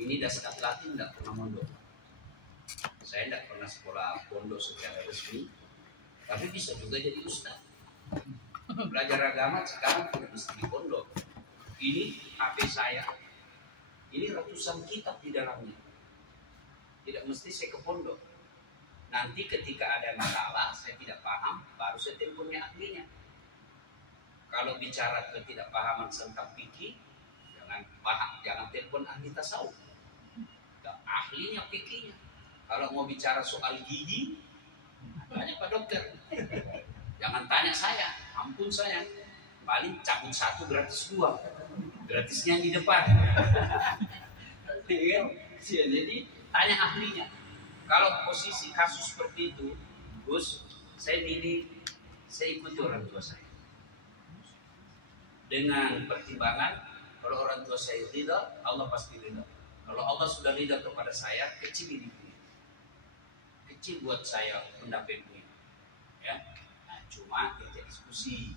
Ini dasar Latin tidak pernah mondok. Saya tidak pernah sekolah pondok secara resmi, tapi bisa juga jadi ustaz. Belajar agama sekarang tidak mesti di pondok. Ini HP saya, ini ratusan kitab di dalamnya. Tidak mesti saya ke pondok. Nanti ketika ada masalah saya tidak paham, baru saya teleponnya ahlinya. Kalau bicara ketidakpahaman tentang fikih, jangan telepon ahli tasawuf. Ahlinya fikihnya. Kalau mau bicara soal gigi, tanya Pak Dokter. Jangan tanya saya, ampun saya. Paling cabut satu gratis dua, gratisnya di depan. Jadi tanya ahlinya. Kalau posisi kasus seperti itu, Gus, saya ikuti orang tua saya. Dengan pertimbangan, kalau orang tua saya ridha, Allah pasti ridha. Kalau Allah sudah ridha kepada saya, kecil ini. Kecil buat saya pendapatnya. Ya. Nah, cuma diajak diskusi.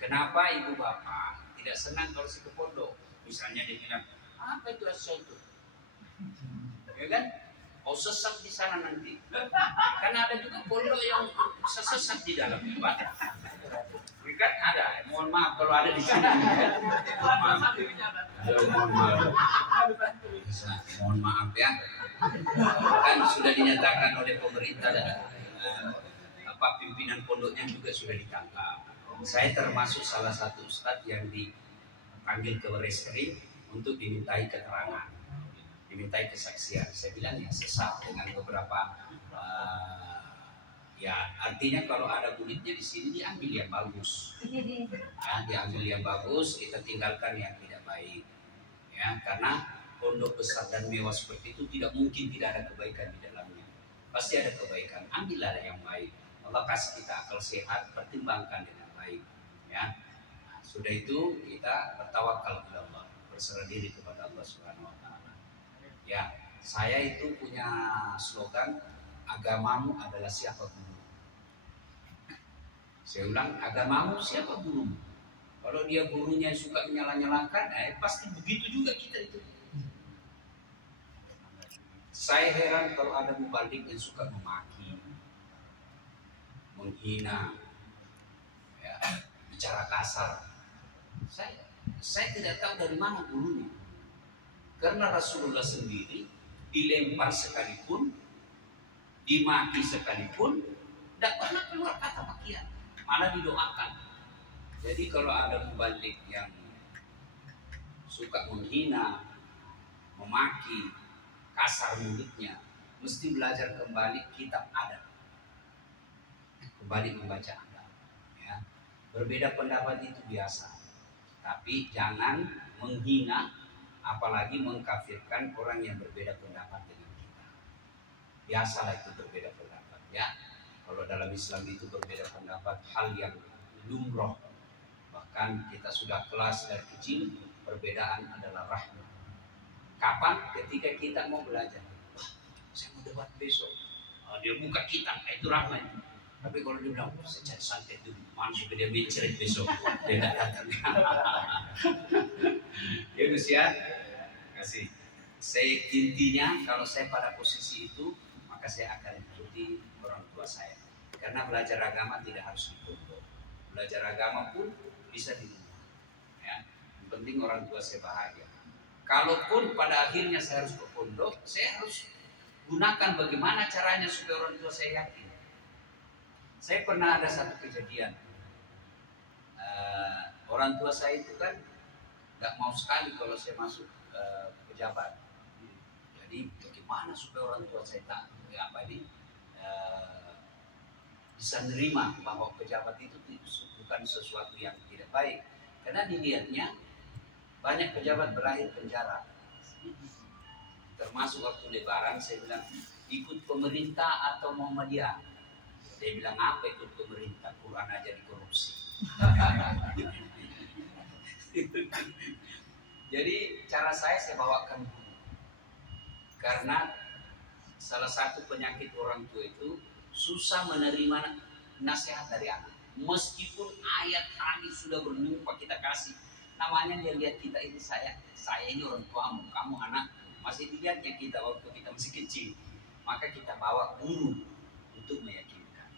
Kenapa ibu bapak tidak senang kalau saya ke pondok? Misalnya dia bilang, apa itu asal itu? Ya kan? Oh sesat di sana nanti. Karena ada juga pondok yang sesat di dalamnya, Pak. Kan ada. Mohon maaf kalau ada di sini. Mohon maaf ya. Kan sudah dinyatakan oleh pemerintah dan pimpinan pondoknya juga sudah ditangkap. Saya termasuk salah satu ustadz yang dipanggil ke reskrim untuk dimintai keterangan, dimintai kesaksian. Saya bilang ya sesat dengan beberapa ya artinya kalau ada kulitnya di sini diambil yang bagus, ya, diambil yang bagus, kita tinggalkan yang tidak baik, ya karena pondok besar dan mewah seperti itu tidak mungkin tidak ada kebaikan di dalamnya, pasti ada kebaikan. Ambillah yang baik. Allah kasih kita akal sehat, pertimbangkan dengan baik, ya. Nah, sudah itu kita bertawakal kepada Allah, berserah diri kepada Allah Subhanahu Wa Taala. Ya, saya itu punya slogan, agamamu adalah siapa guru. Saya ulang, agamamu siapa guru. Kalau dia gurunya suka menyalah-nyalahkan, pasti begitu juga kita itu. Saya heran kalau ada mubalik yang suka memaki, menghina, ya, bicara kasar. Saya tidak tahu dari mana gurunya. Karena Rasulullah sendiri dilempar sekalipun, dimaki sekalipun, tidak pernah keluar kata makian, malah didoakan. Jadi kalau ada mubalik yang suka menghina, memaki, kasar mulutnya, mesti belajar kembali kitab adab, kembali membaca adab. Ya. Berbeda pendapat itu biasa, tapi jangan menghina, apalagi mengkafirkan orang yang berbeda pendapat dengan kita. Biasalah itu berbeda pendapat, ya. Kalau dalam Islam itu berbeda pendapat hal yang lumrah. Bahkan kita sudah kelas dari kecil, perbedaan adalah rahmat. Kapan? Ketika kita mau belajar. Wah, saya mau debat besok. Dia buka kitab, itu rahmat. Tapi kalau dia bilang, saya cari santet dulu, manusia dia menceret besok, dia tidak datang. Ya Gus ya, kasih. Saya intinya kalau saya pada posisi itu, maka saya akan ikuti orang tua saya. Karena belajar agama tidak harus di pondok. Belajar agama pun bisa di rumah. Ya. Yang penting orang tua saya bahagia. Kalaupun pada akhirnya saya harus ke pondok, saya harus gunakan bagaimana caranya supaya orang tua saya yakin. Saya pernah ada satu kejadian. Orang tua saya itu kan nggak mau sekali kalau saya masuk pejabat. Jadi bagaimana supaya orang tua saya bisa menerima bahwa pejabat itu bukan sesuatu yang tidak baik. Karena dilihatnya banyak pejabat berakhir penjara. Termasuk waktu Lebaran saya bilang ikut pemerintah atau Muhammadiyah. Dia bilang apa ikut pemerintah, Quran aja dikorupsi. Jadi cara saya bawakan guru. Karena salah satu penyakit orang tua itu susah menerima nasihat dari anak. Meskipun ayat hadis sudah berlimpah kita kasih, namanya dia lihat kita ini saya ini orang tuamu, kamu anak, masih dilihatnya kita waktu kita masih kecil, maka kita bawa guru untuk meyakinkan.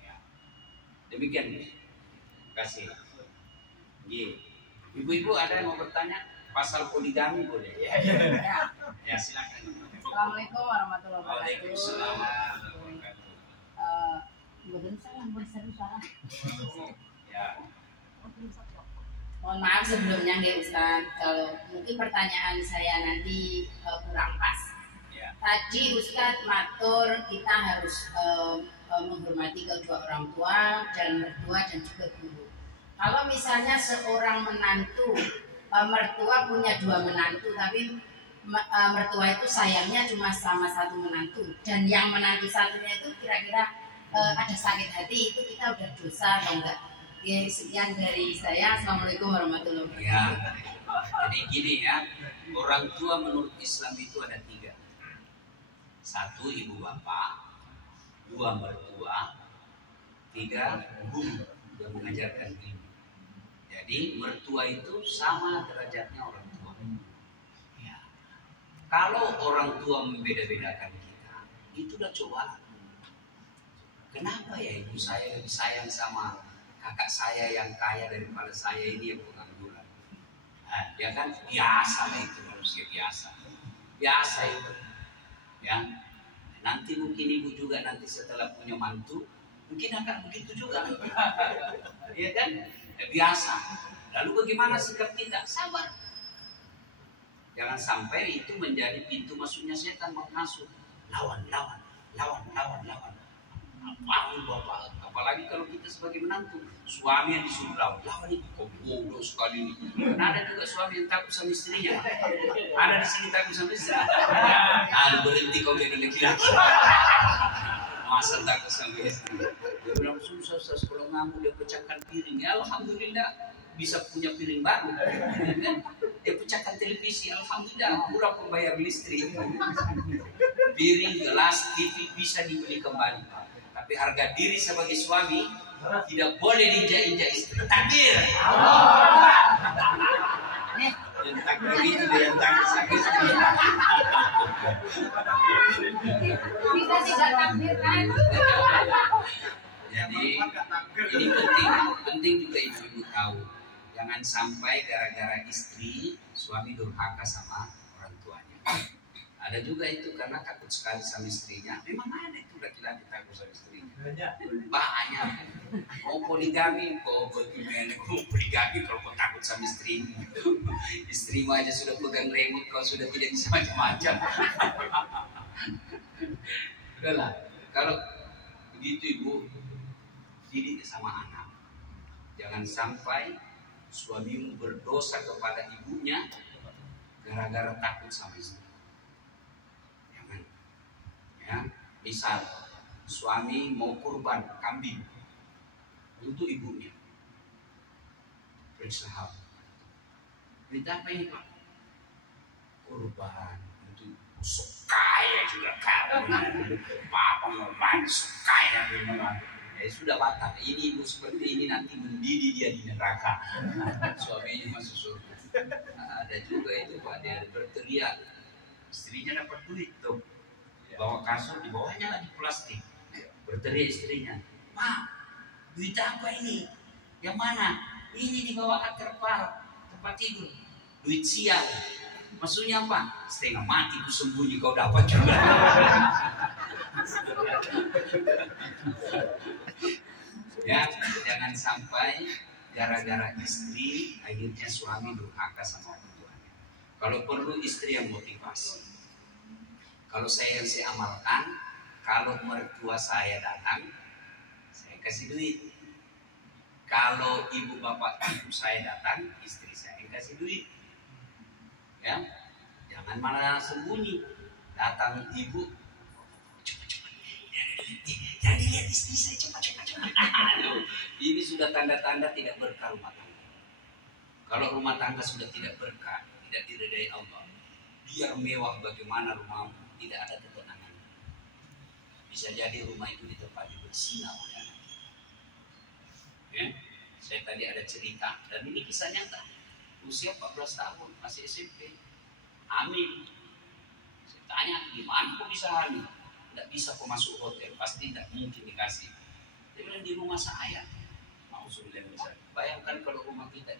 Ya. Demikian, kasih. Ibu-ibu ada yang mau bertanya pasal poligami boleh? Ya silakan. Assalamualaikum warahmatullahi wabarakatuh. Waalaikumsalam warahmatullahi wabarakatuh. Ya. Mohon maaf sebelumnya nggih Ustaz, kalau mungkin pertanyaan saya nanti kurang pas. Ya. Tadi Ustaz matur kita harus menghormati kedua orang tua dan mertua dan juga guru. Kalau misalnya seorang menantu, mertua punya dua menantu, tapi mertua itu sayangnya cuma sama satu menantu, dan yang menantu satunya itu kira-kira ada sakit hati, itu kita udah dosa atau enggak? Ya, sekian dari saya. Assalamualaikum warahmatullahi wabarakatuh. Ya, jadi gini ya, orang tua menurut Islam itu ada 3. 1 ibu bapak, 2 mertua, 3 guru yang mengajarkan ilmu. Jadi mertua itu sama derajatnya orang tua. Ya. Kalau orang tua membeda-bedakan kita, itu udah cobaan. Kenapa ya ibu saya lebih sayang sama kakak saya yang kaya daripada saya ini yang pengangguran? Nah, ya kan biasa lah itu, manusia biasa itu. Ya, nanti mungkin ibu juga nanti setelah punya mantu mungkin akan begitu juga. Ya kan, ya, biasa. Lalu bagaimana sikap kita? Sabar. Jangan sampai itu menjadi pintu masuknya setan menghasut. Lawan. Bangun bapak, apalagi kalau kita sebagai menantu, suami yang disuruh lawan itu kok bodoh sekali ini. Nah, ada juga suami yang takut sama istrinya. Ada di sini takut sama istri. Aduh, berhenti kau jadi laki-laki. Masa takut sama istri? Dia bilang susah kalau ngamuk dia pecahkan piring. Ya, alhamdulillah bisa punya piring baru. Dia pecahkan televisi, alhamdulillah murah pembayar listrik. Piring, gelas, TV bisa dibeli kembali. Tapi harga diri sebagai suami tidak boleh diinjak-injak istri. Takbir. Yang takbir itu dia yang takut sama istri. Bisa tidak takbir kan? Jadi ini penting juga ibu tahu. Jangan sampai gara-gara istri suami durhaka sama orang tuanya. Ada juga itu karena takut sekali sama istrinya. Memang ada itu laki-laki takut sama istrinya. Banyak. Mau poligami, kau poligami kalau kau takut sama istrimu. Istrimu aja sudah pegang remote, kau sudah tidak bisa macam-macam. Udahlah, kalau begitu ibu, didik sama anak. Jangan sampai suamimu berdosa kepada ibunya gara-gara takut sama istri. Ya, misal suami mau kurban kambing untuk ibunya, berusaha. Berita apa ini Pak? Kurban untuk sok kaya juga kamu. Papa mau sok kaya memang. Ya sudah batal. Ini ibu seperti ini nanti mendidih dia di neraka. Suaminya masuk surga. Ada juga itu Pak, dia berteriak, istrinya dapat duit tuh. Bawa kasur, di bawahnya lagi plastik. Berteriak istrinya, "Mak, duit apa ini? Yang mana?" "Ini di bawah terpal tempat tidur." "Duit sial." "Maksudnya apa?" "Setengah mati ku sembunyi, kau dapat juga." Ya, jangan sampai gara-gara istri akhirnya suami durhaka sama orang tuanya. Kalau perlu istri yang motivasi. Kalau saya amalkan, kalau mertua saya datang, saya kasih duit. Kalau ibu bapak ibu saya datang, istri saya kasih duit. Ya, jangan malah sembunyi. Datang ibu, cepat. Jadi lihat istri saya cepat. Ini sudah tanda-tanda tidak berkah rumah tangga. Kalau rumah tangga sudah tidak berkah, tidak diridai Allah, biar mewah bagaimana rumahmu, tidak ada ketenangan. Bisa jadi rumah itu ditempati berzina oleh anak. Ya, saya tadi ada cerita dan ini kisah nyata. usia 14 tahun, masih SMP. Hamil. Saya tanya, gimana kok bisa hamil? Tidak bisa kok masuk hotel, pasti tidak mungkin dikasih. Dia bilang di rumah saya. Bayangkan kalau rumah kita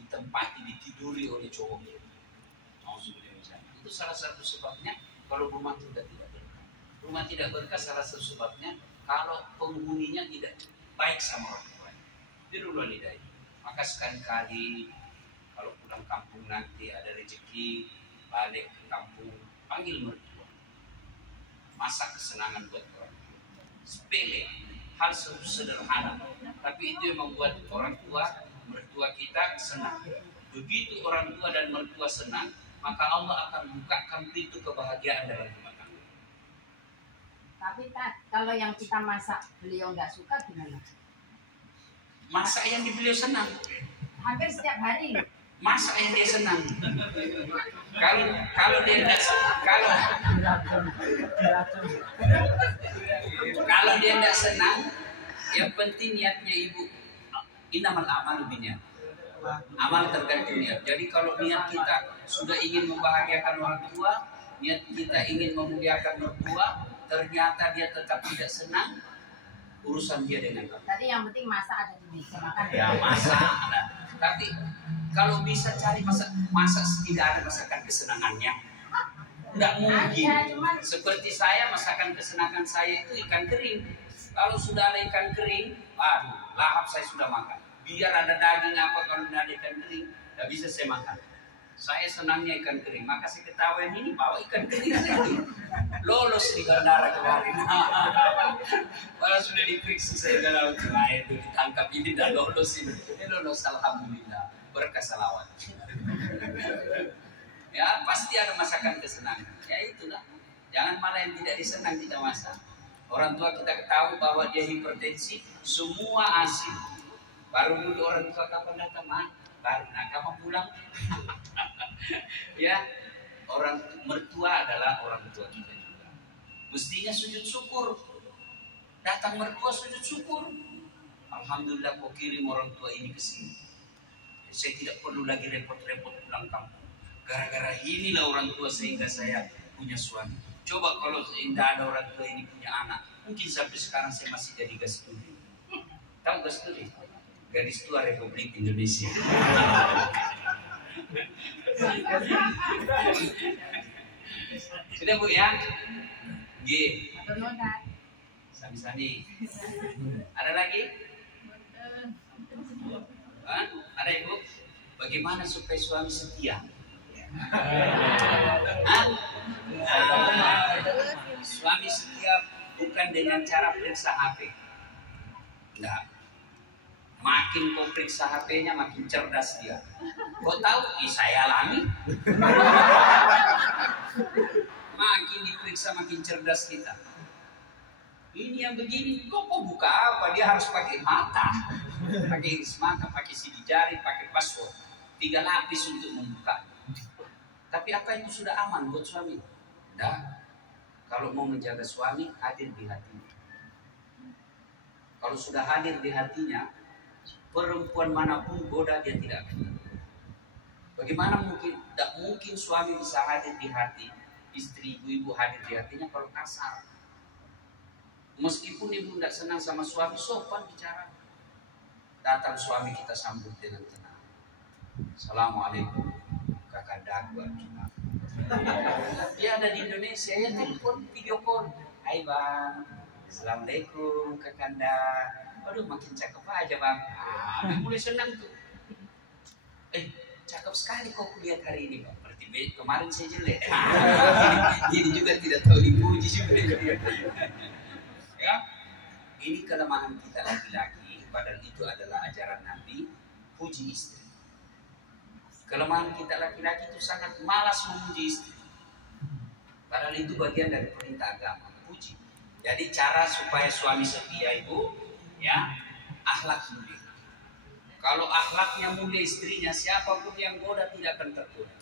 ditempati, ditiduri oleh cowok. Itu salah satu sebabnya kalau rumah kita tidak berkah. Rumah tidak berkah salah satu sebabnya kalau penghuninya tidak baik sama orang tua. Birrul walidain. Maka sekali-kali kalau pulang kampung nanti ada rezeki, balik ke kampung, panggil mertua. Masak kesenangan buat orang tua. Sepele, hal sederhana. Tapi itu yang membuat orang tua, mertua kita senang. Begitu orang tua dan mertua senang, maka Allah akan bukakan pintu kebahagiaan dalam rumah tangga. Tapi kalau yang kita masak beliau nggak suka gimana? Masak yang beliau senang. Hampir setiap hari. Masak yang dia senang. Kalau dia tidak kalau dia tidak senang, yang penting niatnya ibu. Innamal a'malu binniyat. Amal tergantung niat. Jadi kalau niat kita sudah ingin membahagiakan orang tua, niat kita ingin memuliakan mertua, ternyata dia tetap tidak senang, urusan dia dengan Allah. Tadi yang penting masak ada di meja makan. Ya masak. Tapi kalau bisa cari masak tidak ada masakan kesenangannya. Tidak mungkin. Seperti saya, masakan kesenangan saya itu ikan kering. Kalau sudah ada ikan kering, aduh, lahap saya sudah makan. Biar ada daging apa, kalau tidak ada ikan kering, tidak bisa saya makan. Saya senangnya ikan kering, maka saya ketawain ini bawa ikan kering lagi. Lolos di bandara kemarin. Malah sudah diperiksa saya dalam itu ditangkap ini dan lolos ini. Lolos, alhamdulillah, berkah salawat. Ya pasti ada masakan kesenangan. Ya itulah. Jangan malah yang tidak disenang kita masak. Orang tua kita tahu bahwa dia hipertensi, semua asin. Baru dulu orang tua kapan datang, baru kamu pulang. Ya, orang mertua adalah orang tua kita juga. Mestinya sujud syukur. Datang mertua sujud syukur. Alhamdulillah kau kirim orang tua ini ke sini. Saya tidak perlu lagi repot-repot pulang kampung. Gara-gara inilah orang tua sehingga saya punya suami. Coba kalau tidak ada orang tua ini punya anak, mungkin sampai sekarang saya masih jadi gasturi. Tahu gasturi? Gadis tua Republik Indonesia. Sudah Bu ya? G. Sami-sami. Ada lagi? Ada Ibu? Bagaimana supaya suami setia? Suami setia bukan dengan cara periksa HP. Enggak. Makin kau periksa HP-nya makin cerdas dia. Kau tahu? Saya alami. Makin diperiksa makin cerdas kita. Ini yang begini, kok buka apa? Dia harus pakai mata, pakai iris mata, pakai sidik jari, pakai password. 3 lapis untuk membuka. Tapi apa itu sudah aman buat suami? Tidak. Kalau mau menjaga suami, hadir di hatinya. Kalau sudah hadir di hatinya, perempuan manapun goda dia tidak akan. Bagaimana mungkin? Tidak mungkin suami bisa hadir di hati istri, ibu hadir di hatinya kalau kasar. Meskipun ibu tidak senang sama suami, sopan bicara. Datang suami kita sambut dengan tenang. Assalamualaikum, kakanda aku Arjuna. Dia ada di Indonesia, ya telepon, video call. Hai bang, assalamualaikum kakanda. Aduh makin cakep aja bang. Mulai senang tuh. Cakep sekali kok kulihat hari ini bang. Berarti kemarin saya jelek. Ini juga tidak tahu dipuji juga. Ya, ini kelemahan kita laki-laki. Padahal itu adalah ajaran Nabi. Puji istri. Kelemahan kita laki-laki itu sangat malas memuji istri. Padahal itu bagian dari perintah agama. Puji. Jadi cara supaya suami setia itu, ya, akhlak mulia. Kalau akhlaknya mulia istrinya, siapapun yang goda tidak akan tergoda.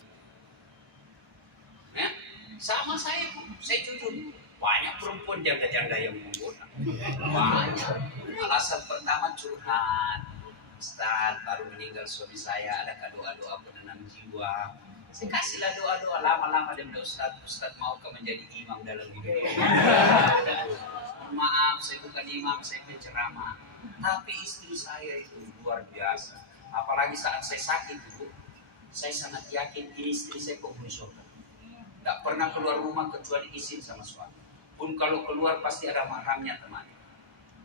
Ya, sama saya jujur. Banyak perempuan janda-janda yang menggoda. Banyak. Alasan pertama curhat. Ustaz, baru meninggal suami saya, adakah doa-doa penenang jiwa? Saya kasihlah doa-doa. Lama-lama dia bilang, Ustaz mau kau menjadi imam dalam hidup ini? Maaf, saya bukan imam, saya penceramah. Tapi istri saya itu luar biasa. Apalagi saat saya sakit itu, saya sangat yakin ini istri saya penghuni surga. Tidak pernah keluar rumah kecuali izin sama suami. Pun kalau keluar pasti ada mahramnya teman.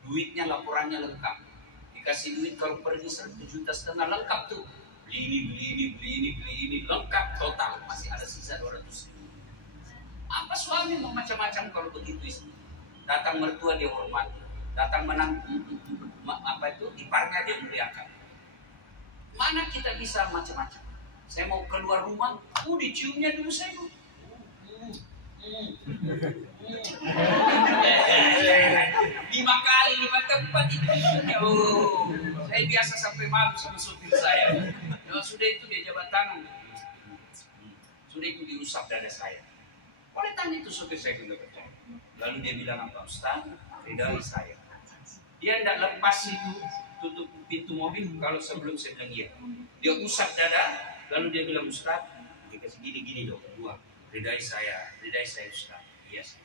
Duitnya, laporannya lengkap. Dikasih duit kalau pergi 1,5 juta lengkap tuh. Beli ini, lengkap total. Masih ada sisa 200.000. Apa suami mau macam-macam kalau begitu istri? Datang mertua dia hormati. Datang iparnya dia muliakan. Mana kita bisa macam-macam? Saya mau keluar rumah, diciumnya dulu saya tuh. 5 kali 5 tempat itu. Saya biasa sampai malu sama sopir saya. Sudah itu dia jabat tangan. Sudah itu diusap dada saya. Boleh tanya itu sopir saya tidak percaya. Lalu dia bilang apa? Ustaz, ridai saya. Dia tidak lepas itu tutup pintu mobil kalau sebelum saya bilang iya. Dia usap dada, lalu dia bilang Ustaz, dikasih gini dong, dua. Ridai saya Ustaz. Yes.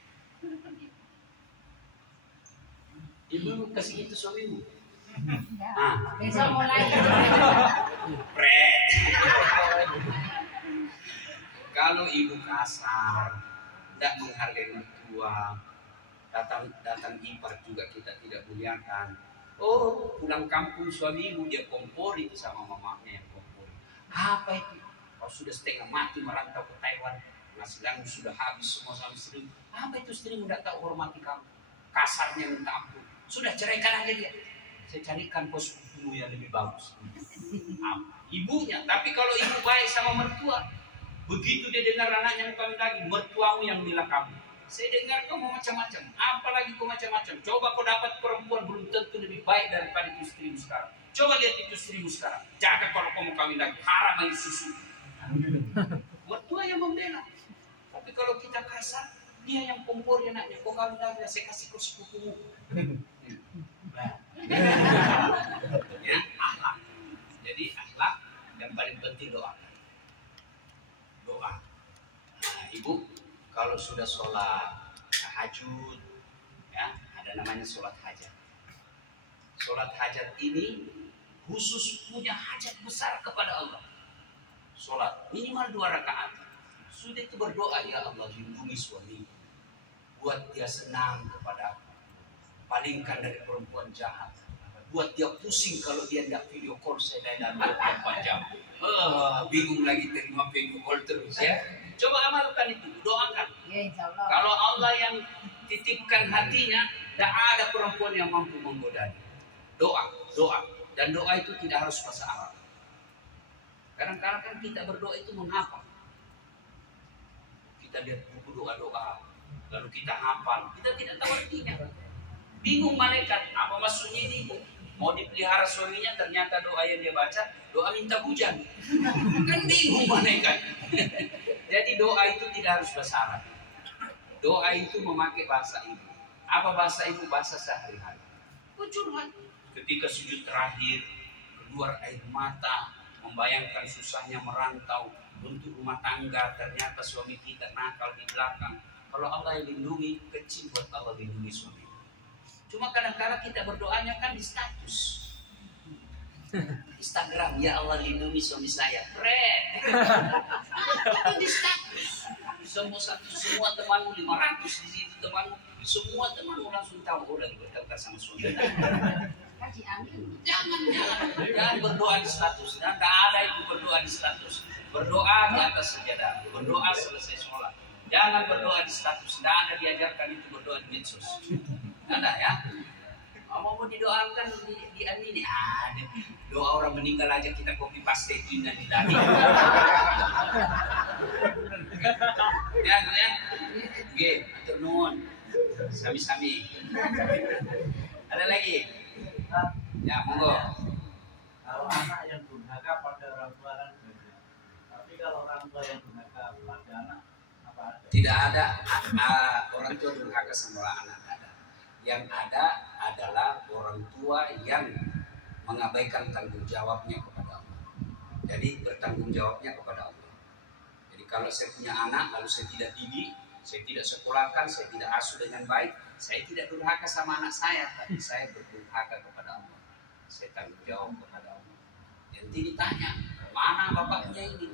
Ibu kasih itu suamimu. Besok mulai. Kalau ibu kasar, tidak menghargai mertua, datang ipar juga kita tidak muliakan. Oh, pulang kampung suamimu dia kompori sama mamanya yang kompori. Apa itu? Kau sudah setengah mati merantau ke Taiwan, penghasilanmu sudah habis semua sama istri. Apa itu istrimu tidak tahu hormati kamu? Kasarnya minta ampun. Sudah ceraikan aja dia. Saya carikan pos sepupumu yang lebih bagus. Ibunya, tapi kalau ibu baik sama mertua, begitu dia dengar anaknya kami lagi, mertuamu yang bilang kamu. Saya dengar kamu macam-macam, apalagi kau macam-macam. Coba kau dapat perempuan belum tentu lebih baik daripada itu istrimu sekarang. Coba lihat itu istrimu sekarang. Jaga kalau kamu kawin lagi, haram air susu. Mertua yang membela. Tapi kalau kita kasar, dia yang kompori anaknya. Kau kawin lagi, saya kasih kau sepupumu. Ya, akhlak. Jadi akhlak yang paling penting doa. Nah, ibu kalau sudah sholat tahajud, ya ada namanya sholat hajat. Sholat hajat ini khusus punya hajat besar kepada Allah. Sholat minimal 2 rakaat. Sudah itu berdoa, ya Allah lindungi suami, buat dia senang kepada aku, palingkan dari perempuan jahat, buat dia pusing kalau dia tidak video call saya dalam 24 jam. Bingung lagi terima video call terus ya. Coba amalkan itu, doakan. Ya, insya Allah. Kalau Allah yang titipkan hatinya, tidak ada perempuan yang mampu menggodanya. Doa. Dan doa itu tidak harus bahasa Arab. Kadang-kadang kan kita berdoa itu mengapa? Kita lihat buku doa-doa, lalu kita hafal, kita tidak tahu artinya. Bingung malaikat, apa maksudnya ini? Mau dipelihara suaminya, ternyata doa yang dia baca, doa minta hujan. Kan bingung malaikat. Jadi doa itu tidak harus bahasa Arab. Doa itu memakai bahasa ibu. Apa bahasa ibu? Bahasa sehari-hari. Curhat. Ketika sujud terakhir, keluar air mata, membayangkan susahnya merantau untuk rumah tangga, ternyata suami kita nakal di belakang. Kalau Allah yang lindungi, kecil buat Allah lindungi suami. Cuma kadang-kadang kita berdoanya kan di status Instagram, ya Allah lindungi suami saya. Keren. Itu di status. Semua temanmu 500 di situ temanmu, semua temanmu langsung tahu lagi bertengkar sama suami. Jangan berdoa di status. Dan tak ada itu berdoa di status. Berdoa di atas sajadah. Berdoa selesai sholat. Jangan berdoa di status. Tidak ada diajarkan itu berdoa di medsos. Ada ya. Mau didoakan di ini ada. Doa orang meninggal aja kita copy paste itu dan didari. Ya. Oke, atur nuwun. Sami-sami. Ada lagi? Ya, monggo. Kalau anak yang durhaka pada orang tua kan beda. Tapi kalau orang tua yang durhaka pada anak apa ada? Tidak ada orang tua durhaka sama anak ada. Yang ada adalah orang tua yang mengabaikan tanggung jawabnya kepada Allah. Jadi bertanggung jawabnya kepada Allah. Jadi kalau saya punya anak lalu saya tidak didik, saya tidak sekolahkan, saya tidak asuh dengan baik, saya tidak durhaka sama anak saya, tapi saya berdurhaka kepada Allah. Saya tanggung jawab kepada Allah. Nanti ditanya, mana bapaknya ini?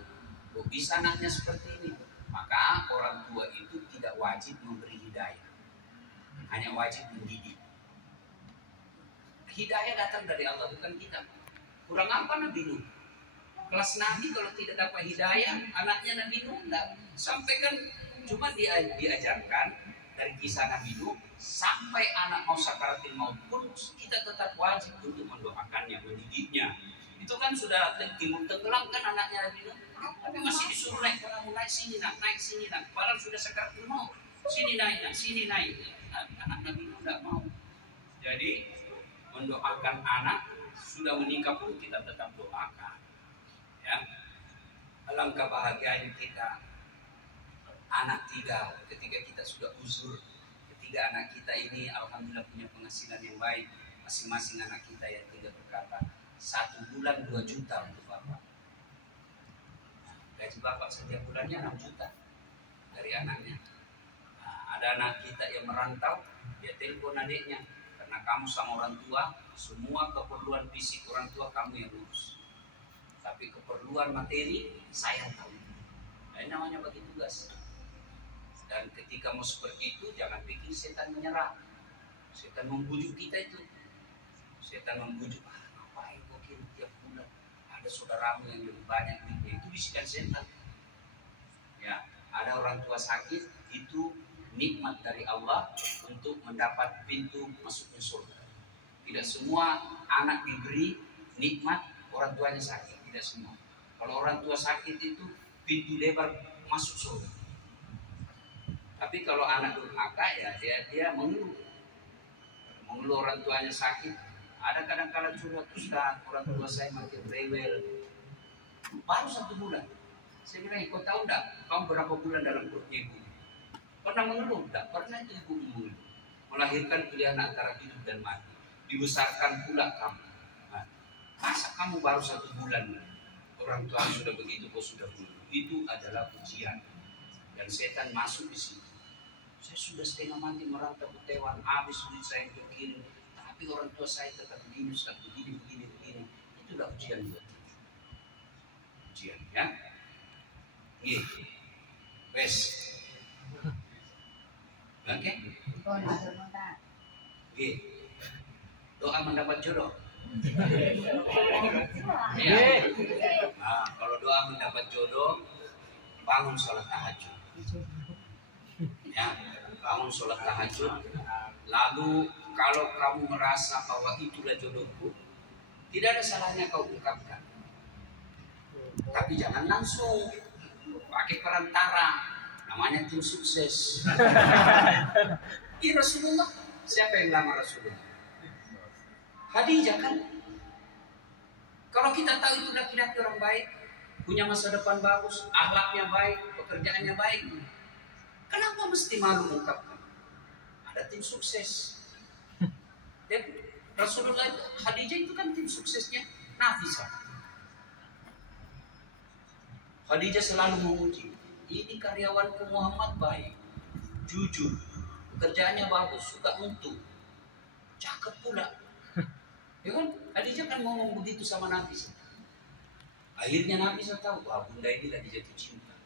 Kok bisa anaknya seperti ini? Maka orang tua itu tidak wajib memberi hidayah, hanya wajib mendidik. Hidayah datang dari Allah, bukan kita. Kurang apa Nabi Nuh? Kelas Nabi kalau tidak dapat hidayah, anaknya Nabi Nuh enggak. Sampai kan cuma diajarkan dari kisah Nabi Nuh sampai anak mau sakaratil maut pun kita tetap wajib untuk mendoakannya, mendidiknya. Itu kan sudah timbul tenggelam kan anaknya Nabi Nuh, tapi masih disuruh naik perahu, naik sini nak, naik sini nak. Padahal sudah sakaratil maut, sini naik nak, sini naik. Anak Nabi Nuh enggak mau. Jadi mendoakan anak sudah menikah pun kita tetap doakan. Ya, alangkah bahagianya kita anak tiga ketika kita sudah uzur. Ketiga anak kita ini alhamdulillah punya penghasilan yang baik. Masing-masing anak kita yang tiga berkata 1 bulan 2 juta untuk bapak. Gaji bapak setiap bulannya 6 juta dari anaknya. Nah, ada anak kita yang merantau, dia telepon adiknya, karena kamu sama orang tua semua keperluan fisik orang tua kamu yang urus, tapi keperluan materi saya tahu. Nah, ini namanya bagi tugas. Dan ketika mau seperti itu, jangan pikir setan menyerang. Setan membujuk kita itu. Setan membujuk, ngapain kau kirim tiap bulan? Ada saudaramu yang lebih banyak duitnya. Itu bisikan setan. Ya, ada orang tua sakit, itu nikmat dari Allah untuk mendapat pintu masuknya surga. Tidak semua anak diberi nikmat orang tuanya sakit, tidak semua. Kalau orang tua sakit itu pintu lebar masuk surga. Tapi kalau anak durhaka ya dia mengeluh orang tuanya sakit. Ada kadang-kadang curhat, Ustaz, orang tua saya makin rewel. Baru 1 bulan. Saya bilang, kau tahu enggak, kamu berapa bulan dalam perutnya ibu? Pernah mengeluh? Enggak pernah itu ibu mengeluh. Melahirkan pilihan antara hidup dan mati. Dibesarkan pula kamu. Nah, masa kamu baru 1 bulan? Orang tua sudah begitu, kau sudah mengeluh. Itu adalah ujian. Dan setan masuk di sini. Saya sudah setengah mati merantau ke Taiwan, habis duit saya begini, tapi orang tua saya tetap begini, Ustaz, begini. Itulah ujian buat kita. Ujian, ya. Gitu. Wes. Oke? Gitu. Doa mendapat jodoh. Ya. Nah, kalau doa mendapat jodoh, bangun sholat tahajud. Ya, bangun sholat tahajud. Lalu kalau kamu merasa bahwa itulah jodohku, tidak ada salahnya kau ungkapkan. Tapi jangan langsung pakai perantara, namanya tim sukses. Rasulullah, siapa yang lamar Rasulullah? Khadijah kan. Kalau kita tahu itu laki-laki orang baik, punya masa depan bagus, akhlaknya baik, pekerjaannya baik, kenapa mesti malu mengungkapkan? Ada tim sukses. Dan Rasulullah, Khadijah itu kan tim suksesnya Nafisah. Khadijah selalu memuji, ini karyawanku Muhammad baik, jujur, pekerjaannya bagus, suka untuk, cakep pula. Ya kan? Khadijah kan ngomong begitu sama Nafisah. Akhirnya Nafisah tahu, wah bunda ini lagi jatuh cinta.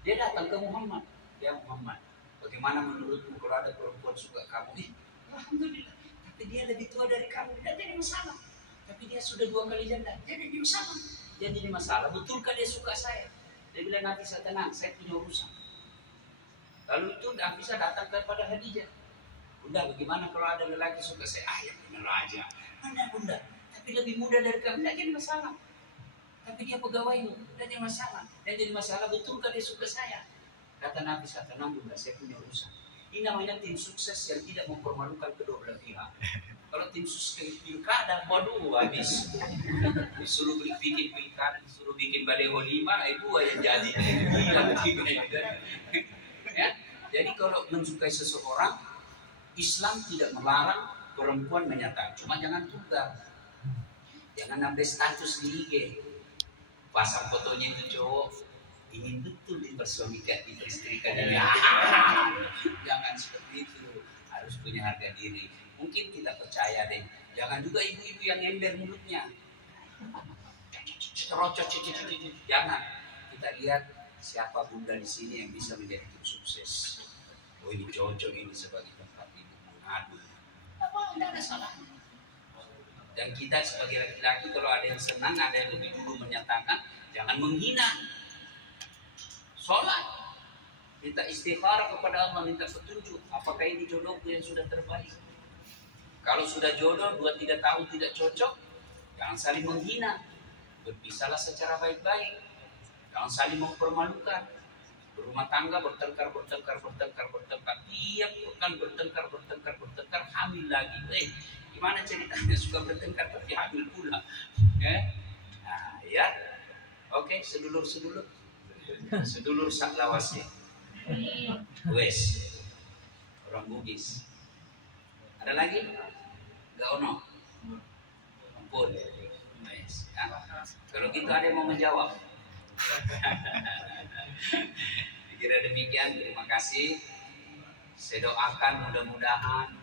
Dia datang ke Muhammad. Ya Muhammad, bagaimana menurutmu kalau ada perempuan suka kamu? Alhamdulillah, tapi dia lebih tua dari kamu, tidak jadi masalah. Tapi dia sudah 2 kali janda, jadi masalah. Jadi masalah, betulkah dia suka saya? Dia bilang, Nafisah tenang, saya punya urusan. Lalu itu Nafisah datang kepada Khadijah. Bunda, bagaimana kalau ada lelaki suka saya? Ya benar aja. Mana bunda? Tapi lebih muda dari kamu, tidak jadi masalah. Tapi dia pegawaimu, tidak jadi masalah. Tidak jadi masalah, betulkah dia suka saya? Kata Nafisah, tenang bunda, saya punya urusan. Ini namanya tim sukses yang tidak mempermalukan kedua belah pihak. Kalau tim sukses pilkada, waduh habis. Disuruh bikin pilkada, disuruh bikin baleho 5, ibu yang jadi. Ya, jadi kalau mensukai seseorang, Islam tidak melarang perempuan menyatakan, cuma jangan tunggal. Jangan update status di IG, pasang fotonya itu cowok, ingin betul dipersuamikan, diteristrikan ini. Jangan seperti itu, harus punya harga diri. Mungkin kita percaya deh, jangan juga ibu-ibu yang ember mulutnya. Cerocot, jangan. Kita lihat siapa bunda di sini yang bisa menjadi tim sukses. Oh ini cocok ini sebagai tempat ibu mengadu. Apa tidak ada salahnya. Dan kita sebagai laki-laki kalau ada yang senang, ada yang lebih dulu menyatakan, jangan menghina. Sholat, minta istikharah kepada Allah, minta petunjuk. Apakah ini jodohku yang sudah terbaik? Kalau sudah jodoh, 2-3 tahun tidak cocok, jangan saling menghina. Berpisahlah secara baik-baik. Jangan saling mempermalukan. Berumah tangga bertengkar. Tiap pekan bertengkar, hamil lagi. Gimana ceritanya suka bertengkar tapi hamil pula? Nah, ya. Oke, sedulur sak lawasnya. Wes. Orang Bugis. Ada lagi? Gak ono. Ampun. Wes. Ya. Kalau gitu ada yang mau menjawab. Kira demikian, terima kasih. Saya doakan mudah-mudahan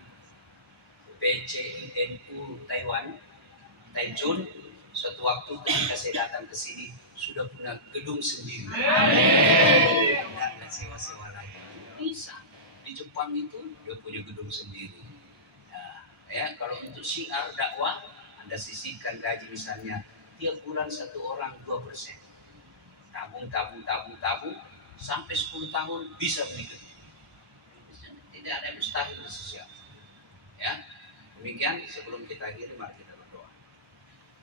PCNU Taiwan, Taijun, suatu waktu ketika saya datang ke sini sudah punya gedung sendiri. Tidak sewa-sewa lagi. Bisa. Di Jepang itu dia punya gedung sendiri. Nah, ya kalau untuk syiar dakwah, Anda sisihkan gaji misalnya tiap bulan 1 orang 2%. Tabung sampai 10 tahun bisa beli gedung. Tidak ada yang mustahil di sosial. Ya, demikian sebelum kita akhiri mari kita berdoa.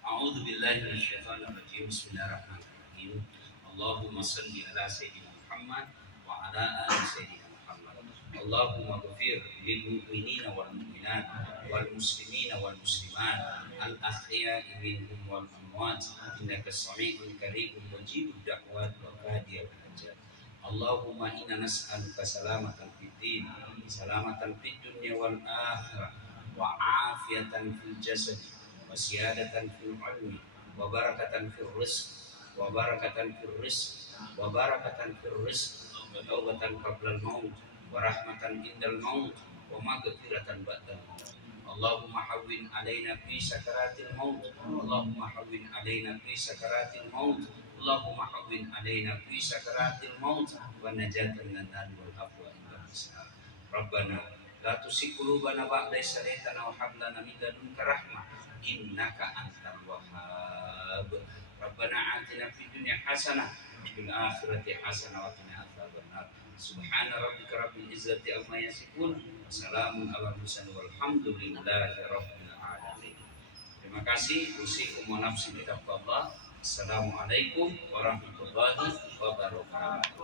A'udzubillahi minasyaitonirrajim. Bismillahirrahmanirrahim. Allahumma shalli ala sayyidina Muhammad wa ala ali sayyidina Muhammad. Allahumma ghfir lil mu'minina wal mu'minat wal muslimina wal muslimat al ahya'i minhum wal amwat innaka sami'un qaribun mujibud da'wat wa qadiyal hajat. Allahumma inna nas'aluka salamatan fid din, salamatan fid dunya wal akhirah, wa afiyatan fil jasad, wa siyadatan fil ilmi, wa barakatan fil rizq, wa barakatan fil rizq, wa barakatan fil rizq, wa taubatan qabla al-maut, wa rahmatan indal maut, wa maghfiratan ba'dal maut. Allahumma hawwin alaina fi sakaratil maut, Allahumma hawwin alaina fi sakaratil maut, Allahumma hawwin alaina fi sakaratil maut, wa najatan minan nar wal afwa indal hisab. Rabbana la tuzigh qulubana ba'da idh hadaytana wa hab lana min ladunka rahmah innaka antal wahhab. Rabbana atina fid dunya hasanah wa fil akhirati hasanah wa qina adzabannar. Subhana rabbika rabbil izzati amma yasifun, wa salamun alal mursalin walhamdulillahi rabbil alamin. Terima kasih. Usikum wa nafsi bi taqwallah. Assalamualaikum warahmatullahi wabarakatuh.